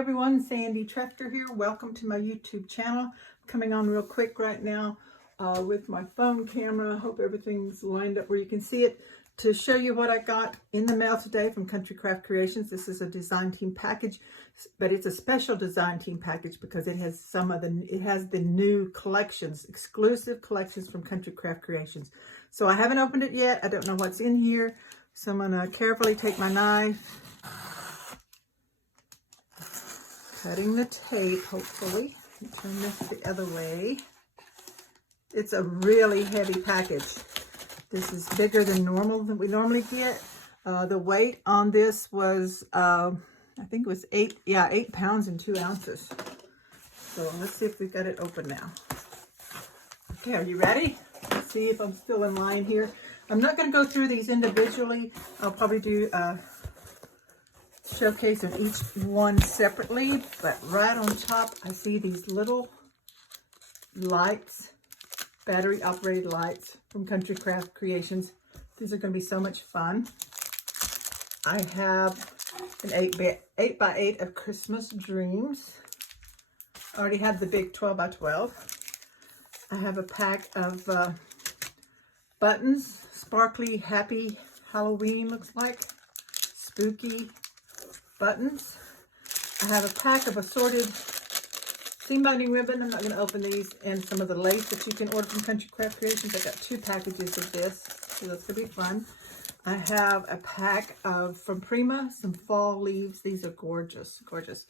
everyone, Sandy Trefter here. Welcome to my YouTube channel. Coming on real quick right now with my phone camera. Hope everything's lined up where you can see it, to show you what I got in the mail today from Country Craft Creations. This is a design team package, but it's a special design team package because it has the new collections, exclusive collections from Country Craft Creations. So I haven't opened it yet. I don't know what's in here. So I'm gonna carefully take my knife, cutting the tape, hopefully. Turn this the other way. It's a really heavy package. This is bigger than normal than we normally get. The weight on this was, I think it was 8 pounds and 2 ounces. So let's see if we've got it open now. Okay, are you ready? Let's see if I'm still in line here. I'm not going to go through these individually. I'll probably do showcase of each one separately, but right on top I see these little lights, battery operated lights from Country Craft Creations. These are going to be so much fun. I have an 8 by 8 of Christmas Dreams. I already have the big 12 by 12. I have a pack of buttons, sparkly, happy Halloween looks like, spooky buttons. I have a pack of assorted seam binding ribbon. I'm not going to open these, and some of the lace that you can order from Country Craft Creations. I got 2 packages of this, so that's going to be fun. I have a pack of, from Prima, some fall leaves. These are gorgeous, gorgeous.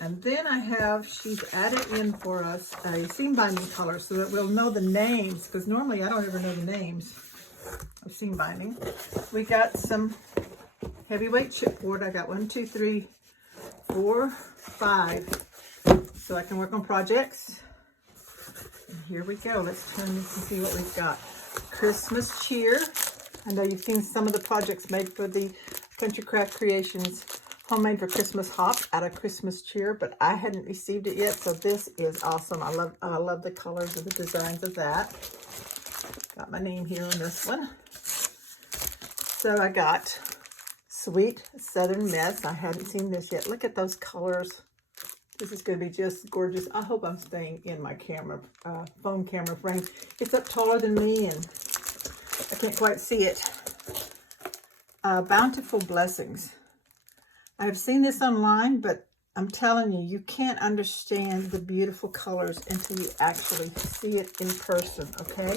And then I have, she's added in for us a seam binding color so that we'll know the names, because normally I don't ever know the names of seam binding. We got some heavyweight chipboard. I got 1, 2, 3, 4, 5, so I can work on projects. And here we go. Let's turn this and see what we've got. Christmas cheer. I know you've seen some of the projects made for the Country Craft Creations Homemade for Christmas Hop out of Christmas cheer, but I hadn't received it yet, so this is awesome. I love the colors of the designs of that. Got my name here on this one. So I got Sweet Southern Miss. I hadn't seen this yet. Look at those colors. This is going to be just gorgeous. I hope I'm staying in my camera, phone camera frame. It's up taller than me and I can't quite see it. Bountiful Blessings. I've seen this online, but I'm telling you, you can't understand the beautiful colors until you actually see it in person, okay?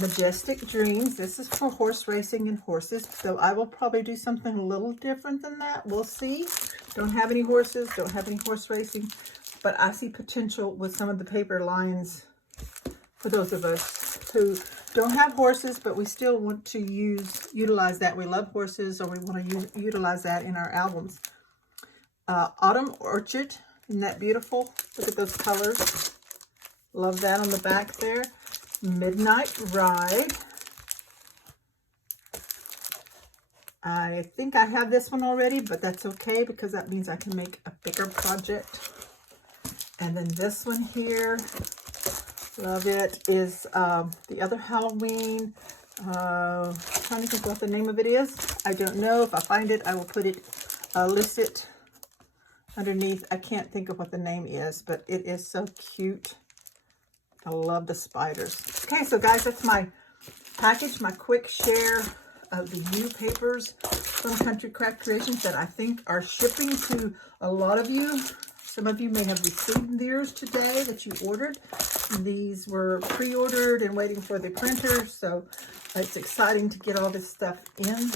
Majestic Dreams. This is for horse racing and horses, so I will probably do something a little different than that. We'll see. Don't have any horses, don't have any horse racing, but I see potential with some of the paper lines for those of us who don't have horses, but we still want to utilize that. We love horses, or we want to utilize that in our albums. Autumn Orchard. Isn't that beautiful? Look at those colors. Love that on the back there. Midnight Ride. I think I have this one already, but that's okay because that means I can make a bigger project. And then this one here, love it, is the other Halloween. Trying to think what the name of it is. I don't know. If I find it, I will put it, list it underneath. I can't think of what the name is, but it is so cute. I love the spiders. Okay, so guys, that's my package, my quick share of the new papers from Country Craft Creations that I think are shipping to a lot of you. Some of you may have received theirs today that you ordered. These were pre-ordered and waiting for the printer, so it's exciting to get all this stuff in.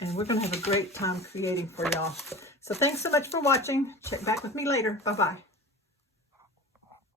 And we're going to have a great time creating for y'all. So thanks so much for watching. Check back with me later. Bye-bye.